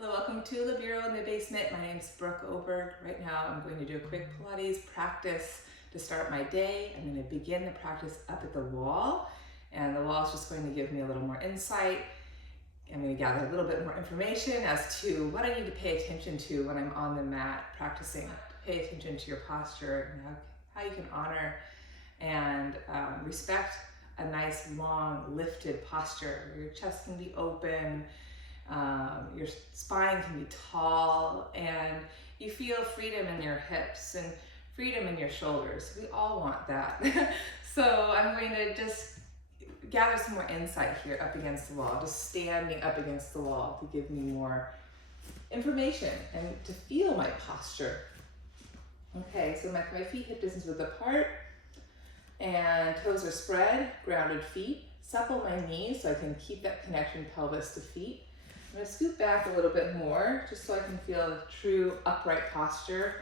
Hello, welcome to the Bureau in the Basement. My name is Brooke Oberg. Right now I'm going to do a quick Pilates practice to start my day. I'm going to begin the practice up at the wall, and the wall is just going to give me a little more insight. I'm going to gather a little bit more information as to what I need to pay attention to when I'm on the mat practicing. Pay attention to your posture and how you can honor and respect a nice long lifted posture. Your chest can be open, your spine can be tall, and you feel freedom in your hips and freedom in your shoulders. We all want that. So I'm going to just gather some more insight here up against the wall, just standing up against the wall to give me more information and to feel my posture. Okay, so my feet hip distance width apart and toes are spread, grounded feet. Supple my knees so I can keep that connection pelvis to feet. I'm going to scoot back a little bit more just so I can feel a true upright posture.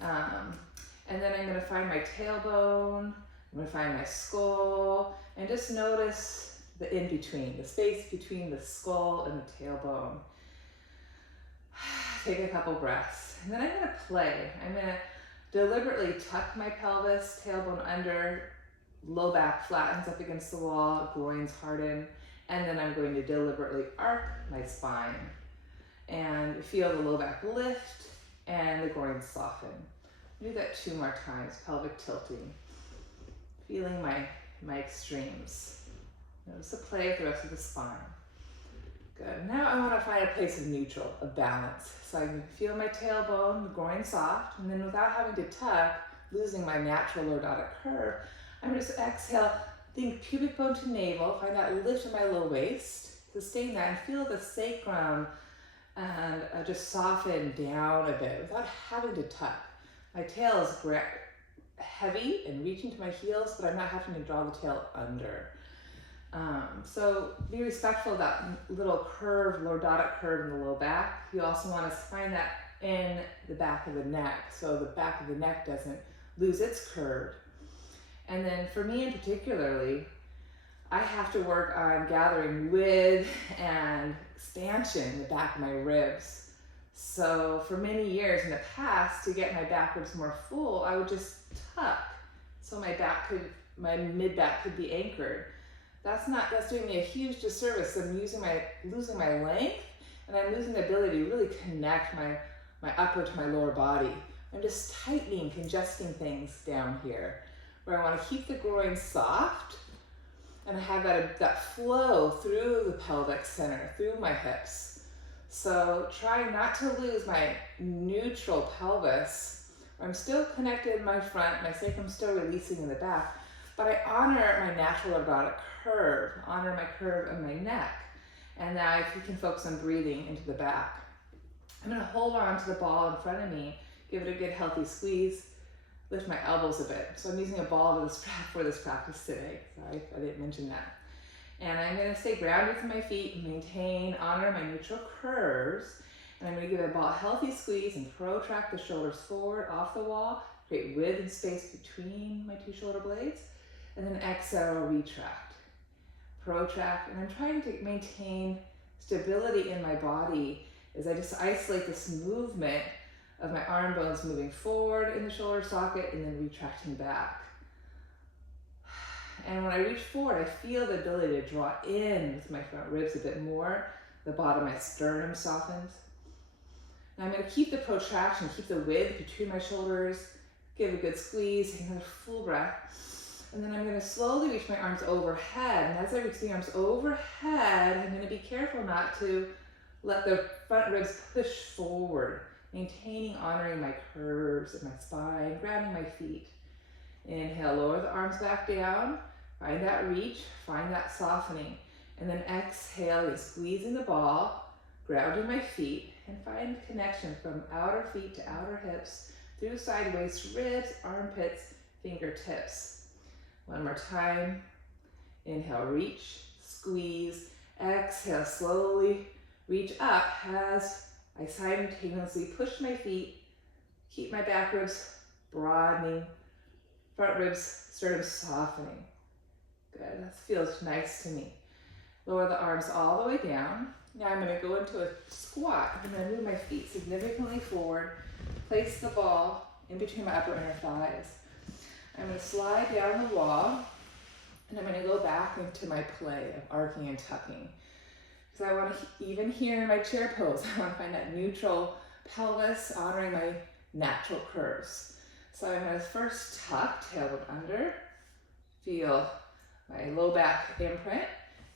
And then I'm going to find my tailbone, I'm going to find my skull, and just notice the in-between, the space between the skull and the tailbone. Take a couple breaths. And then I'm going to play. I'm going to deliberately tuck my pelvis, tailbone under, low back flattens up against the wall, groins harden, and then I'm going to deliberately arc my spine and feel the low back lift and the groins soften. Do that 2 more times, pelvic tilting. Feeling my extremes. Notice the play of the rest of the spine. Good. Now I want to find a place of neutral, of balance. So I can feel my tailbone, the groin soft, and then without having to tuck, losing my natural lordotic curve, I'm going to just exhale, think pubic bone to navel, find that lift in my low waist, sustain that, and feel the sacrum and just soften down a bit without having to tuck. My tail is heavy and reaching to my heels, but I'm not having to draw the tail under. So be respectful of that little curve, lordotic curve in the low back. You also want to find that in the back of the neck, so the back of the neck doesn't lose its curve. And then for me in particularly, I have to work on gathering width and expansion in the back of my ribs. So for many years in the past, to get my back ribs more full, I would just tuck so my mid back could be anchored. That's doing me a huge disservice. I'm losing my length, and I'm losing the ability to really connect my upper to my lower body. I'm just tightening, congesting things down here, where I want to keep the groin soft, and I have that flow through the pelvic center, through my hips. So try not to lose my neutral pelvis. I'm still connected in my front, my sacrum's still releasing in the back, but I honor my natural lordotic curve, honor my curve in my neck. And now if you can focus on breathing into the back. I'm going to hold on to the ball in front of me, give it a good healthy squeeze, lift my elbows a bit. So I'm using a ball for this practice today. Sorry if I didn't mention that. And I'm going to stay grounded to my feet, maintain, honor my neutral curves. And I'm going to give the ball a healthy squeeze and protract the shoulders forward off the wall, create width and space between my 2 shoulder blades. And then exhale, retract, protract. And I'm trying to maintain stability in my body as I just isolate this movement of my arm bones moving forward in the shoulder socket and then retracting back. And when I reach forward, I feel the ability to draw in with my front ribs a bit more. The bottom of my sternum softens. Now I'm going to keep the protraction, keep the width between my shoulders, give a good squeeze, take another full breath. And then I'm going to slowly reach my arms overhead. And as I reach the arms overhead, I'm going to be careful not to let the front ribs push forward, maintaining, honoring my curves in my spine, grounding my feet. Inhale, lower the arms back down, find that reach, find that softening. And then exhale, squeezing the ball, grounding my feet, and find connection from outer feet to outer hips, through side waist, ribs, armpits, fingertips. One more time. Inhale, reach, squeeze. Exhale, slowly reach up as I simultaneously push my feet, keep my back ribs broadening, front ribs, sternum softening. Good, that feels nice to me. Lower the arms all the way down. Now I'm going to go into a squat. I'm going to move my feet significantly forward, place the ball in between my upper inner thighs. I'm going to slide down the wall, and I'm going to go back into my play of arcing and tucking. Because I want to, even here in my chair pose, I want to find that neutral pelvis, honoring my natural curves. So I'm going to first tuck, tailbone under, feel my low back imprint,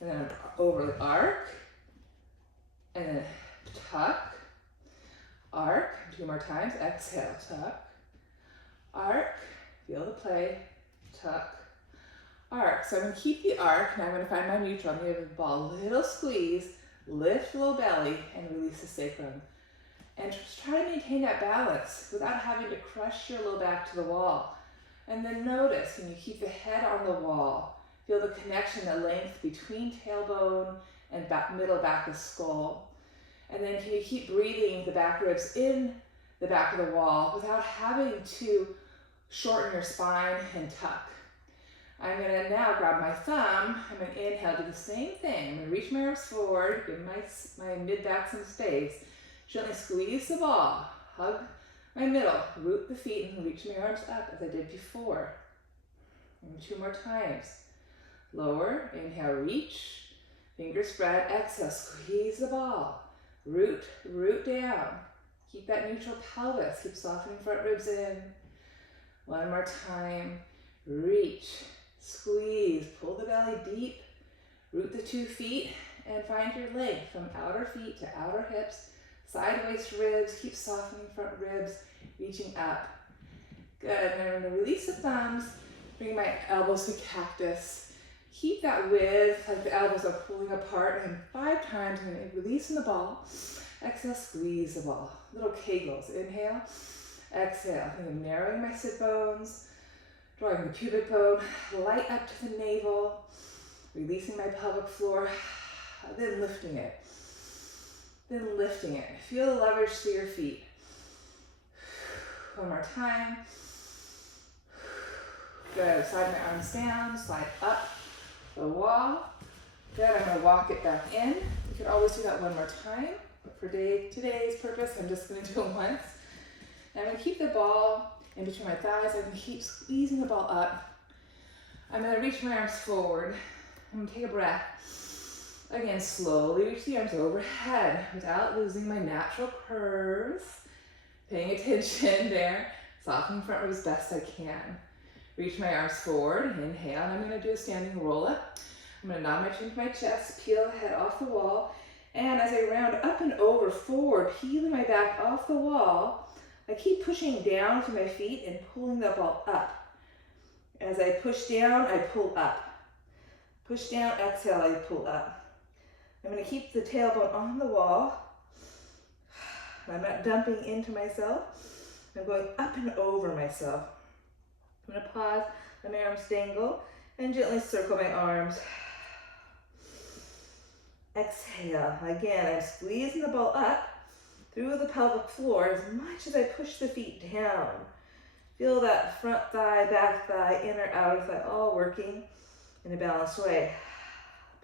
and then over the arc, and then tuck, arc, 2 more times, exhale, tuck, arc, feel the play, tuck, arc. So I'm going to keep the arc, and I'm going to find my neutral. I'm going to give the ball a little squeeze, lift low belly, and release the sacrum. And just try to maintain that balance without having to crush your low back to the wall. And then notice, when you keep the head on the wall, feel the connection, the length between tailbone and middle back of skull. And then can you keep breathing the back ribs in the back of the wall without having to shorten your spine and tuck. I'm going to now grab my thumb. I'm going to inhale, do the same thing. I'm going to reach my arms forward, give my mid-back some space. Gently squeeze the ball, hug my middle, root the feet, and reach my arms up as I did before. And 2 more times. Lower, inhale, reach, fingers spread, exhale, squeeze the ball. Root down. Keep that neutral pelvis, keep softening front ribs in. 1 more time, reach, squeeze, pull the belly deep, root the 2 feet, and find your length from outer feet to outer hips. Side waist ribs, keep softening front ribs, reaching up. Good, and I'm going to release the thumbs, bring my elbows to cactus. Keep that width, like the elbows are pulling apart, and 5 times I'm going to release the ball. Exhale, squeeze the ball. Little kegels, inhale, exhale. I'm narrowing my sit bones, drawing the pubic bone, light up to the navel, releasing my pelvic floor, then lifting it. Then lifting it. Feel the leverage through your feet. 1 more time. Good. Slide my arms down, slide up the wall. Good. I'm going to walk it back in. You could always do that 1 more time, but for today's purpose, I'm just going to do it once. And I'm going to keep the ball in between my thighs. I'm going to keep squeezing the ball up. I'm going to reach my arms forward. I'm going to take a breath. Again, slowly reach the arms overhead without losing my natural curves. Paying attention there. Softening front ribs as best I can. Reach my arms forward, inhale, and I'm going to do a standing roll up. I'm going to nod my chin to my chest, peel the head off the wall, and as I round up and over forward, peeling my back off the wall, I keep pushing down through my feet and pulling the ball up. As I push down, I pull up. Push down, exhale, I pull up. I'm going to keep the tailbone on the wall. I'm not dumping into myself. I'm going up and over myself. I'm going to pause, let my arms dangle, and gently circle my arms. Exhale. Again, I'm squeezing the ball up through the pelvic floor as much as I push the feet down. Feel that front thigh, back thigh, inner, outer thigh, all working in a balanced way.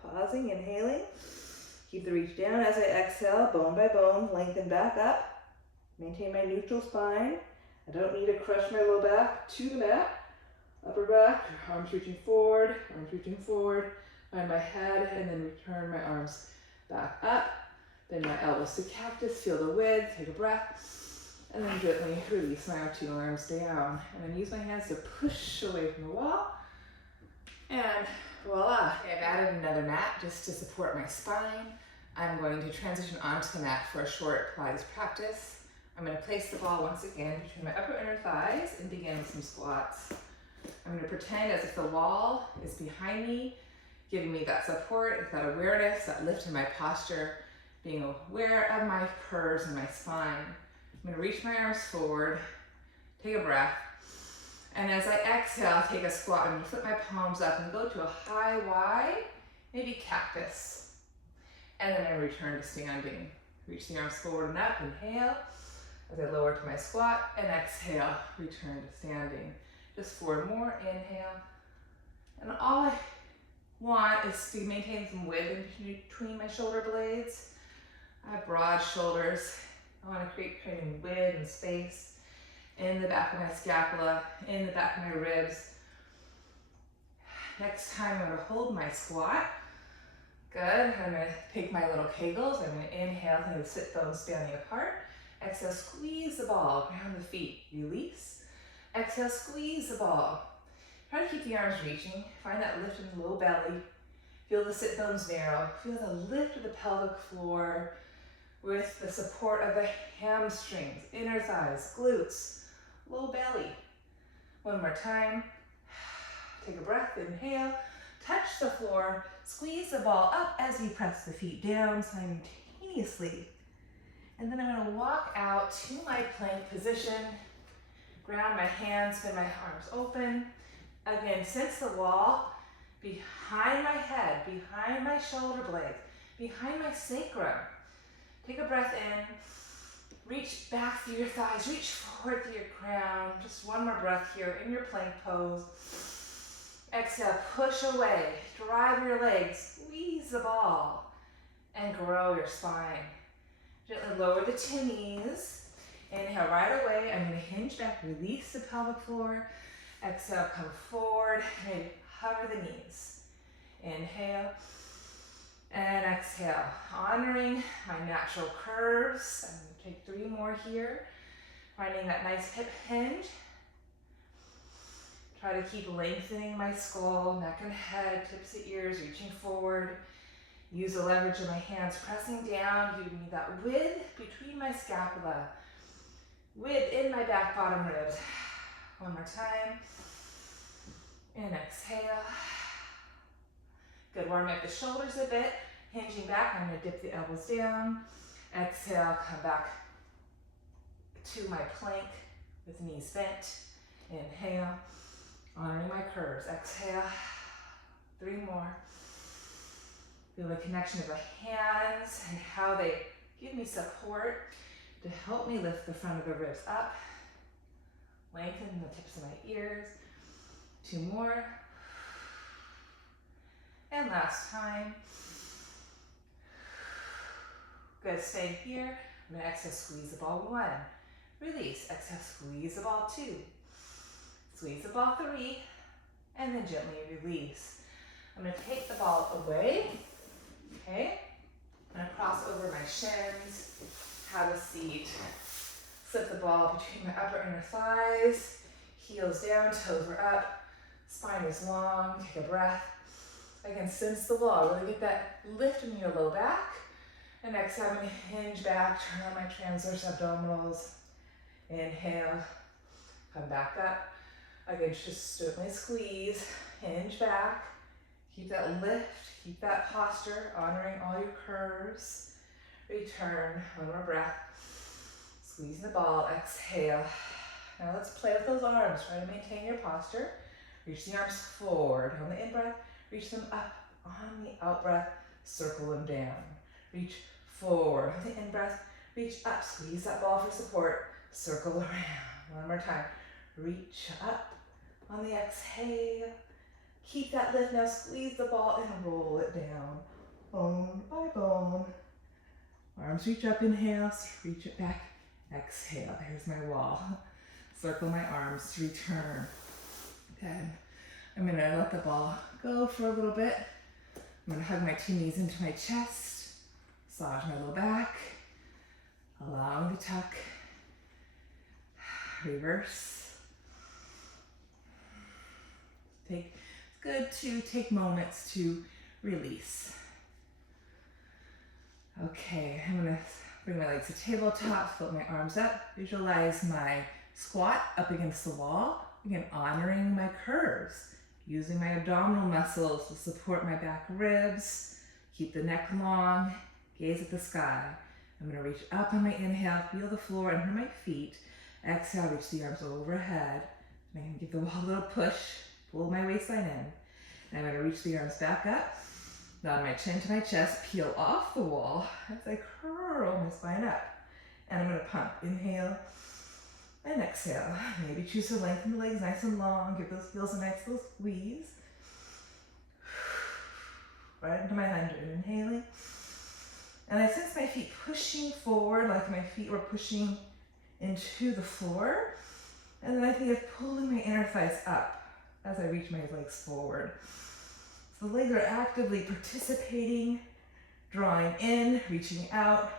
Pausing, inhaling. Keep the reach down as I exhale, bone by bone, lengthen back up. Maintain my neutral spine. I don't need to crush my low back to the mat. Upper back, arms reaching forward, find my head, and then return my arms back up. Bend my elbows to cactus, feel the width, take a breath, and then gently release my 2 arms down. And then use my hands to push away from the wall. And voila, I've added another mat just to support my spine. I'm going to transition onto the mat for a short Pilates practice. I'm going to place the ball once again between my upper inner thighs and begin with some squats. I'm going to pretend as if the wall is behind me, giving me that support, that awareness, that lift in my posture, being aware of my curves and my spine. I'm going to reach my arms forward, take a breath, and as I exhale, take a squat. I'm going to flip my palms up and go to a high Y, maybe cactus. And then I return to standing. Reach the arms forward and up, inhale. As I lower to my squat, and exhale, return to standing. Just 4 more, inhale. And all I want is to maintain some width in between my shoulder blades. I have broad shoulders. I want to creating width and space in the back of my scapula, in the back of my ribs. Next time I'm going to hold my squat. Good. I'm going to take my little kegels. I'm going to inhale, the sit bones standing apart. Exhale, squeeze the ball, ground the feet, release. Exhale, squeeze the ball. Try to keep the arms reaching. Find that lift in the low belly. Feel the sit bones narrow. Feel the lift of the pelvic floor with the support of the hamstrings, inner thighs, glutes, low belly. One more time. Take a breath, inhale, touch the floor, squeeze the ball up as you press the feet down simultaneously. And then I'm going to walk out to my plank position, ground my hands, spin my arms open. Again, sense the wall behind my head, behind my shoulder blades, behind my sacrum. Take a breath in, reach back through your thighs, reach forward through your crown. Just one more breath here in your plank pose. Exhale, push away, drive your legs, squeeze the ball, and grow your spine. Gently lower the two knees. Inhale right away. I'm going to hinge back, release the pelvic floor. Exhale, come forward, and hover the knees. Inhale and exhale. Honoring my natural curves. I'm going to take 3 more here. Finding that nice hip hinge. Try to keep lengthening my skull, neck and head, tips of ears, reaching forward. Use the leverage of my hands, pressing down, giving me that width between my scapula. Width in my back bottom ribs. One more time. And exhale. Good, warm up the shoulders a bit. Hinging back, I'm going to dip the elbows down. Exhale, come back to my plank with knees bent. Inhale. Honoring my curves. Exhale. 3 more. Feel the connection of the hands and how they give me support to help me lift the front of the ribs up. Lengthen the tips of my ears. 2 more. And last time. Good, stay here. I'm going to exhale, squeeze the ball 1. Release, exhale, squeeze the ball 2. Squeeze the ball 3, and then gently release. I'm going to take the ball away, okay? I'm going to cross over my shins, have a seat. Slip the ball between my upper inner thighs, heels down, toes are up, spine is long, take a breath. Again, sense the wall, really get that lift in your low back. And exhale, I'm going to hinge back, turn on my transverse abdominals. Inhale, come back up. Again, just gently squeeze, hinge back, keep that lift, keep that posture, honoring all your curves. Return, one more breath. Squeeze the ball, exhale. Now let's play with those arms. Try to maintain your posture. Reach the arms forward. On the in-breath, reach them up. On the out-breath, circle them down. Reach forward. On the in-breath, reach up. Squeeze that ball for support. Circle around. One more time. Reach up. On the exhale, keep that lift. Now squeeze the ball and roll it down, bone by bone. Arms reach up, inhale, reach it back, exhale. Here's my wall. Circle my arms, return. Good. I'm gonna let the ball go for a little bit. I'm gonna hug my 2 knees into my chest, massage my low back, allowing the tuck, reverse. It's good to take moments to release. Okay, I'm gonna bring my legs to tabletop, float my arms up, visualize my squat up against the wall. Again, honoring my curves, using my abdominal muscles to support my back ribs, keep the neck long, gaze at the sky. I'm gonna reach up on my inhale, feel the floor under my feet. Exhale, reach the arms overhead. And I'm gonna give the wall a little push. Pull my waistline in. And I'm going to reach the arms back up, nod my chin to my chest, peel off the wall as I curl my spine up. And I'm going to pump. Inhale and exhale. Maybe choose to lengthen the legs nice and long. Give those heels a nice little squeeze. right into my 100. Inhaling. And I sense my feet pushing forward, like my feet were pushing into the floor. And then I think of pulling my inner thighs up as I reach my legs forward. So the legs are actively participating, drawing in, reaching out,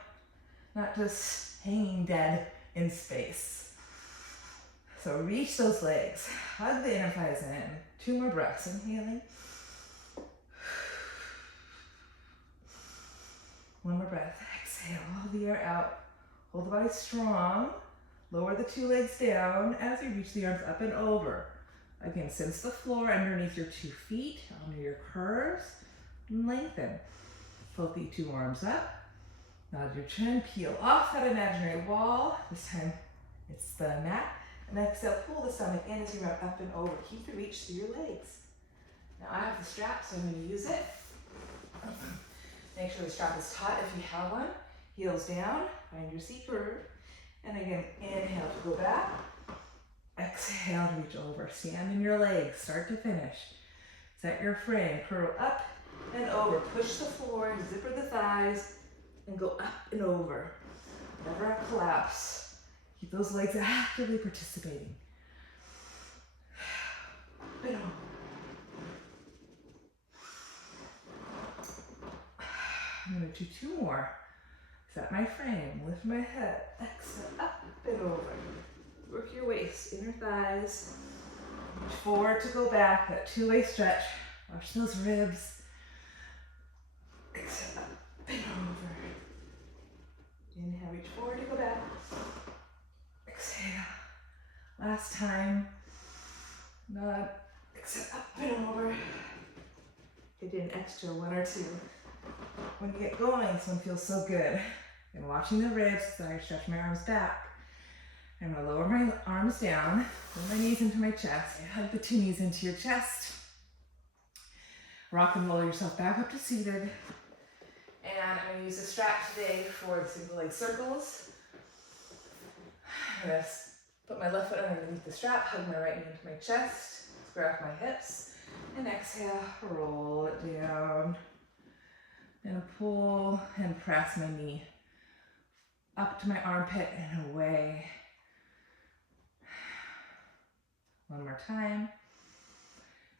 not just hanging dead in space. So reach those legs, hug the inner thighs in. 2 more breaths, inhaling. 1 more breath, exhale all the air out. Hold the body strong. Lower the 2 legs down as you reach the arms up and over. Again, sense the floor underneath your 2 feet, honor your curves, and lengthen. Both the 2 arms up. Nod your chin, peel off that imaginary wall. This time it's the mat. And exhale, pull the stomach in as you round up and over. Keep the reach through your legs. Now I have the strap, so I'm going to use it. Make sure the strap is taut if you have one. Heels down, find your seat curve. And again, inhale to go back. Exhale to reach over. Stand in your legs, start to finish. Set your frame, curl up and over. Push the floor, zipper the thighs, and go up and over. Never collapse. Keep those legs actively participating. Up and over. I'm going to do 2 more. Set my frame, lift my head, exhale, up and over. Work your waist, inner thighs. Reach forward to go back, that 2-way stretch. Watch those ribs. Exhale, up and over. Inhale, reach forward to go back. Exhale. Last time. Nod. Exhale, up and over. I did an extra 1 or 2. When you get going, this one feels so good. And watching the ribs as I stretch my arms back. I'm going to lower my arms down, bring my knees into my chest, and hug the 2 knees into your chest. Rock and roll yourself back up to seated. And I'm going to use the strap today for the single leg circles. I'm going to put my left foot underneath the strap, hug my right knee into my chest, square off my hips, and exhale, roll it down. And pull and press my knee up to my armpit and away. 1 more time.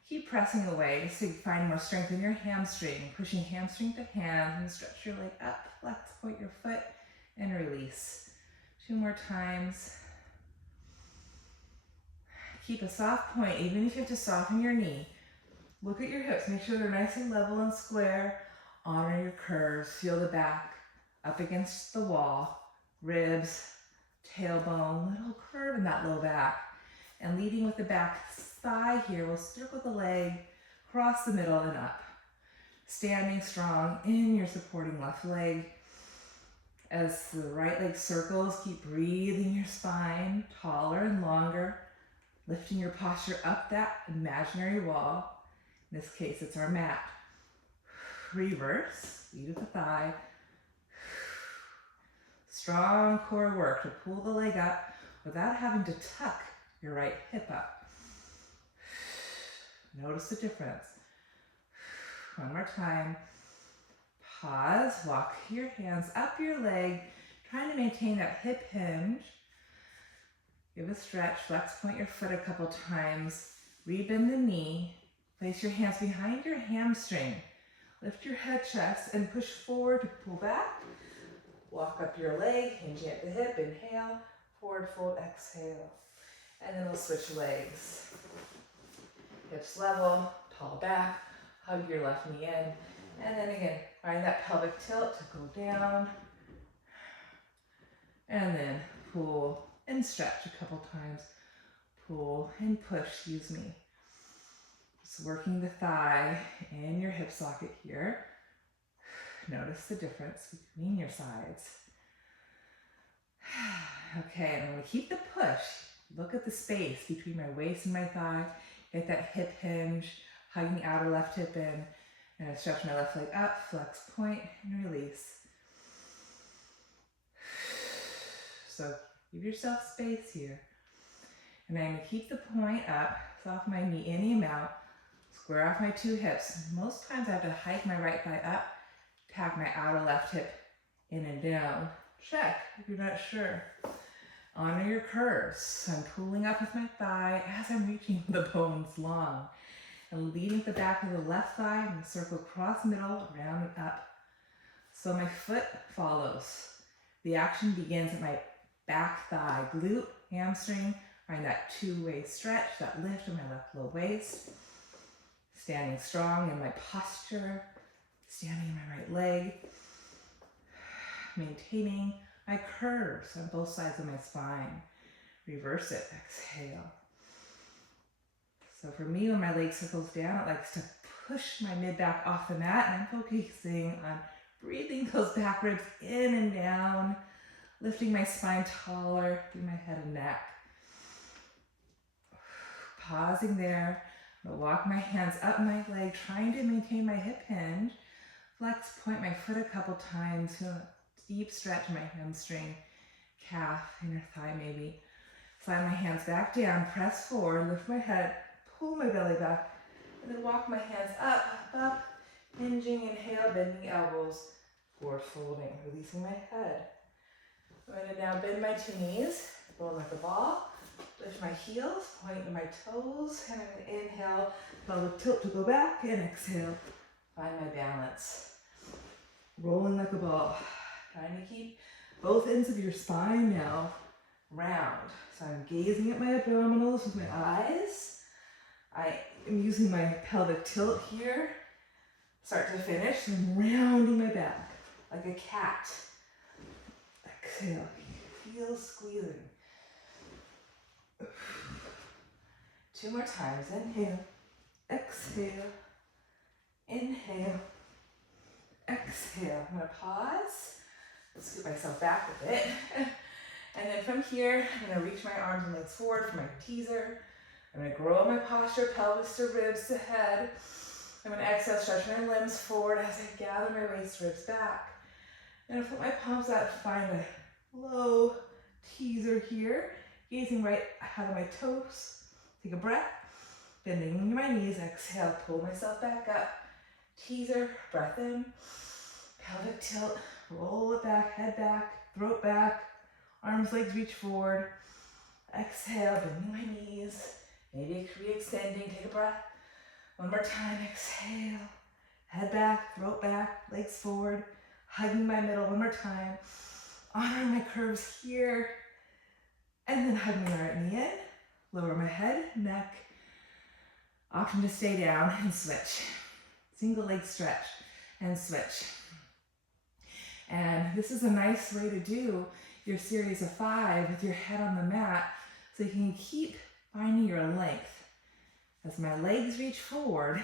Keep pressing away just to find more strength in your hamstring. Pushing hamstring to hand and stretch your leg up. Flex, point your foot and release. 2 more times. Keep a soft point, even if you have to soften your knee. Look at your hips, make sure they're nice and level and square. Honor your curves, feel the back up against the wall, ribs, tailbone, little curve in that low back. And leading with the back thigh here, we'll circle the leg, cross the middle and up. Standing strong in your supporting left leg. As the right leg circles, keep breathing your spine taller and longer, lifting your posture up that imaginary wall. In this case, it's our mat. Reverse, lead at the thigh. Strong core work to pull the leg up without having to tuck your right hip up. Notice the difference. 1 more time. Pause, walk your hands up your leg, trying to maintain that hip hinge. Give a stretch, flex, point your foot a couple times. Rebend the knee. Place your hands behind your hamstring. Lift your head, chest, and push forward to pull back. Walk up your leg, hinging at the hip. Inhale, forward fold, exhale. And then we'll switch legs. Hips level, tall back, hug your left knee in. And then again, find that pelvic tilt to go down. And then pull and stretch a couple times. Pull and push, excuse me. Just working the thigh and your hip socket here. Notice the difference between your sides. Okay, and I'm going to keep the push. Look at the space between my waist and my thigh. Get that hip hinge, hugging outer left hip in. And I stretch my left leg up, flex, point, and release. So give yourself space here. And I'm going to keep the point up, soften my knee any amount. Square off my two hips. Most times I have to hike my right thigh up, tack my outer left hip in and down. Check if you're not sure. Honor your curves. So I'm pulling up with my thigh as I'm reaching the bones long. And leading the back of the left thigh and circle across middle, around and up. So my foot follows. The action begins at my back thigh, glute, hamstring, find that two-way stretch, that lift in my left low waist. Standing strong in my posture, standing in my right leg. Maintaining my curves on both sides of my spine. Reverse it, exhale. So for me, when my leg circles down, it likes to push my mid-back off the mat, and I'm focusing on breathing those back ribs in and down, lifting my spine taller through my head and neck. Pausing there, I'm gonna walk my hands up my leg, trying to maintain my hip hinge. Flex, point my foot a couple times, feel a deep stretch in my hamstring, calf, inner thigh maybe. Slide my hands back down, press forward, lift my head, pull my belly back, and then walk my hands up, hinging, inhale, bending elbows, forward folding, releasing my head. I'm going to now bend my two knees, roll like a ball, lift my heels, point to my toes, and I'm going to inhale, pelvic tilt to go back, and exhale, find my balance. Rolling like a ball, trying to keep both ends of your spine now round. So I'm gazing at my abdominals with my eyes. I am using my pelvic tilt here, start to finish, and rounding my back like a cat. Exhale, feel squeezing. 2 more times, inhale, exhale, inhale, exhale. I'm gonna pause, scoot myself back a bit. And then from here, I'm gonna reach my arms and legs forward for my teaser. I'm gonna grow my posture, pelvis to ribs to head. I'm gonna exhale, stretch my limbs forward as I gather my waist ribs back. I'm gonna put my palms out, find a low teaser here. Gazing right out of my toes. Take a breath, bending my knees, exhale, pull myself back up. Teaser, breath in, pelvic tilt, roll it back, head back, throat back, arms, legs reach forward. Exhale, bending my knees, maybe re-extending, take a breath. One more time, exhale, head back, throat back, legs forward, hugging my middle one more time. Honoring my curves here, and then hugging my right knee in, lower my head, neck, option to stay down and switch. Single leg stretch and switch. And this is a nice way to do your series of 5 with your head on the mat so you can keep finding your length. As my legs reach forward,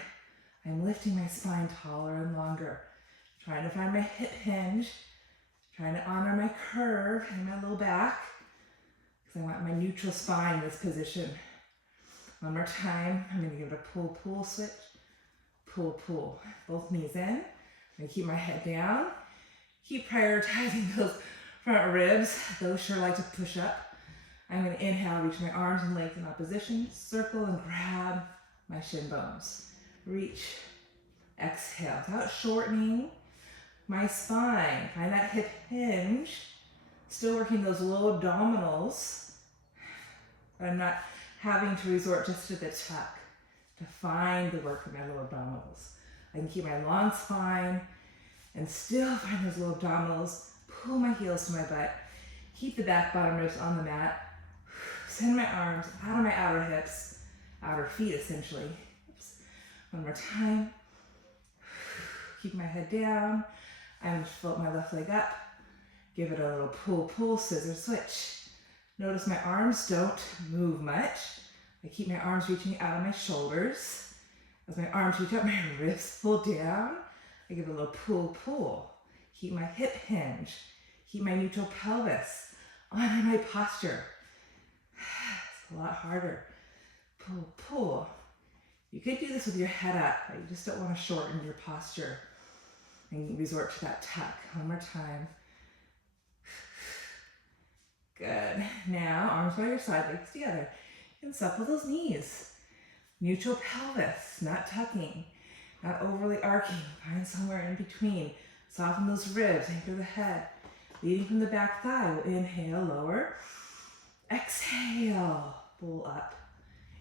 I'm lifting my spine taller and longer, trying to find my hip hinge, trying to honor my curve in my low back, because I want my neutral spine in this position. One more time, I'm going to give it a pull, pull switch, pull, pull. Both knees in. I'm going to keep my head down. Keep prioritizing those front ribs. Those sure like to push up. I'm going to inhale, reach my arms and legs in opposition, circle and grab my shin bones. Reach, exhale, without shortening my spine. Find that hip hinge. Still working those low abdominals. But I'm not having to resort just to the tuck to find the work for my low abdominals. I can keep my long spine and still find those low abdominals. Pull my heels to my butt. Keep the back bottom ribs on the mat. Send my arms out of my outer hips, outer feet essentially. Oops. One more time. Keep my head down. I'm going to float my left leg up. Give it a little pull, pull, scissor switch. Notice my arms don't move much. I keep my arms reaching out of my shoulders. As my arms reach up, my ribs pull down. I give it a little pull, pull. Keep my hip hinge. Keep my neutral pelvis. Honor my posture. It's a lot harder. Pull, pull. You could do this with your head up, but you just don't want to shorten your posture and resort to that tuck. One more time. Good. Now, arms by your side, legs together. And supple those knees. Neutral pelvis, not tucking, not overly arcing. Find somewhere in between. Soften those ribs, anchor the head. Leading from the back thigh. We'll inhale, lower. Exhale, pull up.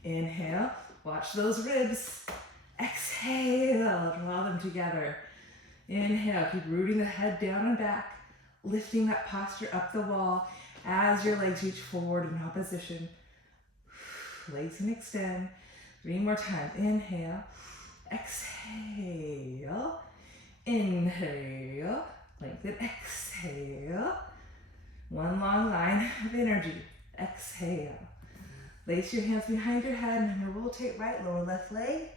Inhale, watch those ribs. Exhale, draw them together. Inhale, keep rooting the head down and back, lifting that posture up the wall as your legs reach forward in opposition. Legs can extend. 3 more times. Inhale, exhale, inhale, lengthen, exhale. One long line of energy. Exhale. Lace your hands behind your head and then rotate right, lower left leg,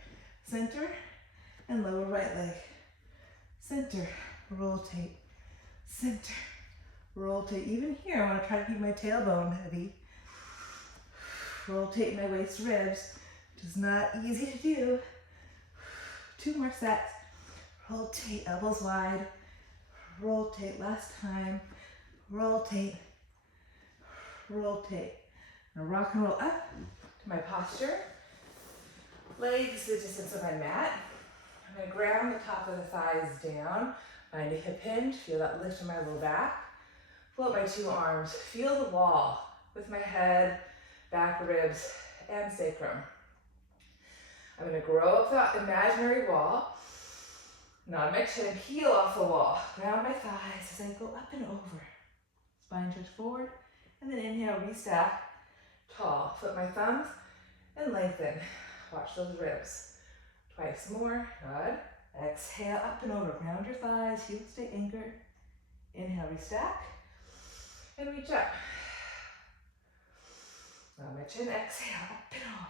center, and lower right leg. Center, rotate, center, rotate. Even here, I want to try to keep my tailbone heavy. Rotate my waist ribs, which is not easy to do. 2 more sets. Rotate, elbows wide. Rotate, last time. Rotate, rotate. Now rock and roll up to my posture. Legs the distance of my mat. I'm going to ground the top of the thighs down. Find a hip hinge. Feel that lift in my low back. Float my 2 arms. Feel the wall with my head, back ribs, and sacrum. I'm going to grow up that imaginary wall. Nod my chin, peel off the wall. Ground my thighs as I go up and over. Spine stretch forward. And then inhale, restack. Tall. Flip my thumbs and lengthen. Watch those ribs. Twice more. Nod. Exhale, up and over. Ground your thighs. Heels stay anchored. Inhale, restack. And reach up. Nod my chin. Exhale, up and over.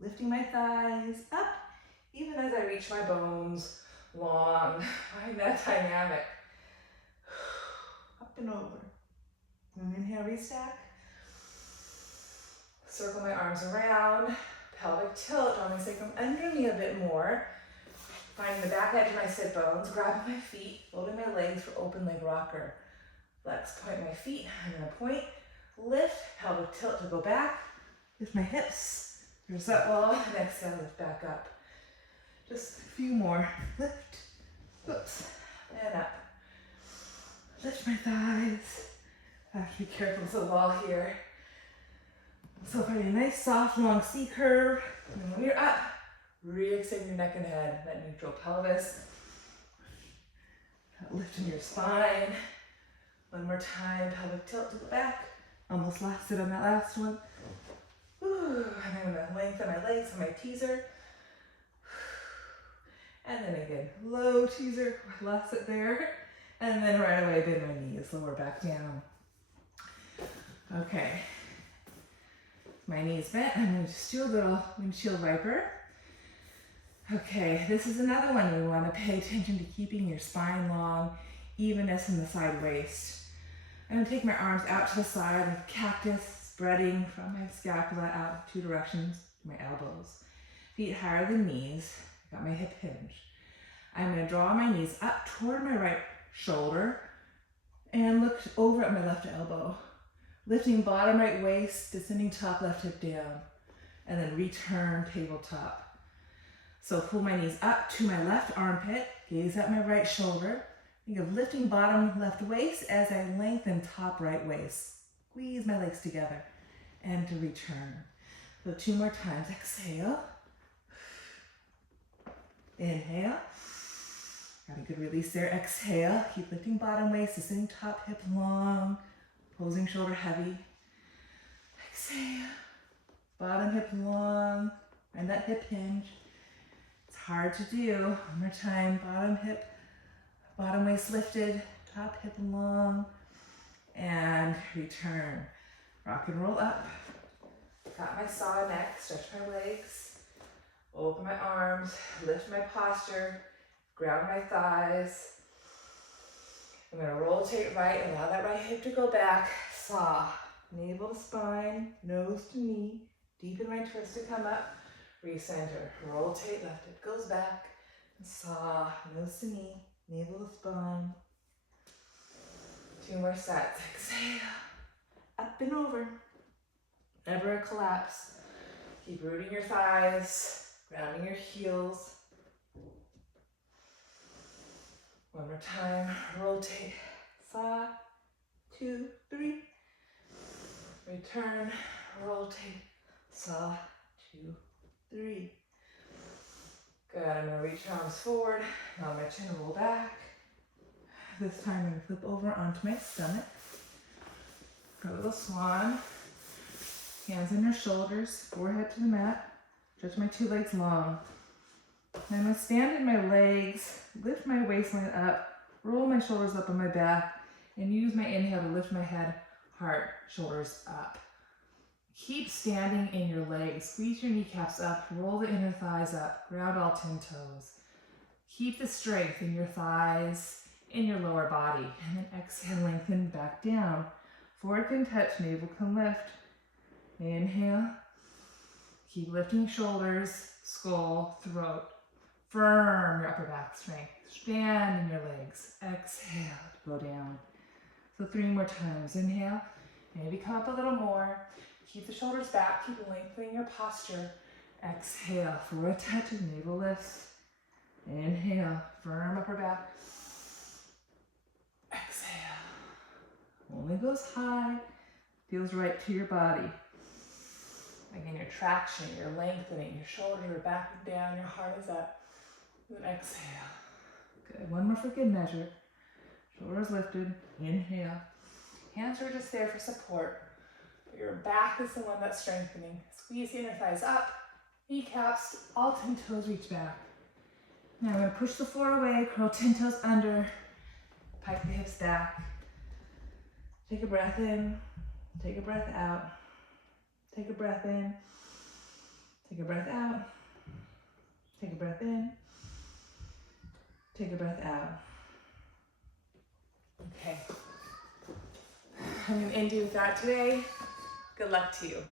Lifting my thighs up, even as I reach my bones long. Find that dynamic. Up and over. And inhale, restack. Circle my arms around. Pelvic tilt, draw my sacrum under me a bit more. Finding the back edge of my sit bones, grabbing my feet, folding my legs for open leg rocker. Flex, point my feet, I'm gonna point, lift, pelvic tilt to go back. Lift my hips. Here's that wall, and exhale, lift back up. Just a few more. Lift, whoops, and up. Lift my thighs. I have to be careful with the wall here. So find a nice, soft, long C curve. And when you're up, re-extend your neck and head, that neutral pelvis. That lift in your spine. One more time, pelvic tilt to the back. Almost lost it on that last one. Ooh, and I'm going to lengthen my legs on my teaser. And then again, low teaser, lost it there. And then right away, bend my knees, lower back down. Okay. My knees bent, I'm going to just do a little windshield wiper. Okay, this is another one we want to pay attention to keeping your spine long, evenness in the side waist. I'm going to take my arms out to the side like cactus, spreading from my scapula out 2 directions to my elbows. Feet higher than knees, got my hip hinge. I'm going to draw my knees up toward my right shoulder and look over at my left elbow. Lifting bottom right waist, descending top left hip down, and then return tabletop. So pull my knees up to my left armpit, gaze at my right shoulder. Think of lifting bottom left waist as I lengthen top right waist. Squeeze my legs together and to return. So 2 more times. Exhale. Inhale. Got a good release there. Exhale. Keep lifting bottom waist, descending top hip long. Posing shoulder heavy. Exhale. Bottom hip long. And that hip hinge. It's hard to do. One more time. Bottom hip, bottom waist lifted. Top hip long. And return. Rock and roll up. Got my saw neck. Stretch my legs. Open my arms. Lift my posture. Ground my thighs. I'm going to rotate right, allow that right hip to go back, saw, navel to spine, nose to knee, deepen my twist to come up, recenter, rotate, left hip goes back, saw, nose to knee, navel to spine. 2 more sets, exhale, up and over, never a collapse. Keep rooting your thighs, grounding your heels. One more time, rotate, saw, 2, 3. Return, rotate, saw, 2, 3. Good, I'm gonna reach arms forward. Now my chin roll back. This time I'm gonna flip over onto my stomach. For a little swan. Hands on your shoulders, forehead to the mat. Stretch my 2 legs long. I'm gonna stand in my legs, lift my waistline up, roll my shoulders up on my back, and use my inhale to lift my head, heart, shoulders up. Keep standing in your legs. Squeeze your kneecaps up, roll the inner thighs up, ground all 10 toes. Keep the strength in your thighs, in your lower body, and then exhale, lengthen back down. Forward can touch, navel can lift. Inhale. Keep lifting shoulders, skull, throat. Firm your upper back strength. Stand in your legs. Exhale to go down. So 3 more times. Inhale. Maybe come up a little more. Keep the shoulders back. Keep lengthening your posture. Exhale. Forward touch as navel lifts. Inhale. Firm upper back. Exhale. Only goes high. Feels right to your body. Again, your traction, your lengthening, your shoulders are back and down, your heart is up. Then exhale. Good. One more for good measure. Shoulders lifted. Inhale. Hands are just there for support. But your back is the one that's strengthening. Squeeze the inner thighs up. Kneecaps, all 10 toes reach back. Now I'm going to push the floor away, curl 10 toes under, pike the hips back. Take a breath in, take a breath out. Take a breath in, take a breath out, take a breath in, take a breath out. Okay. I'm going to end you with that today. Good luck to you.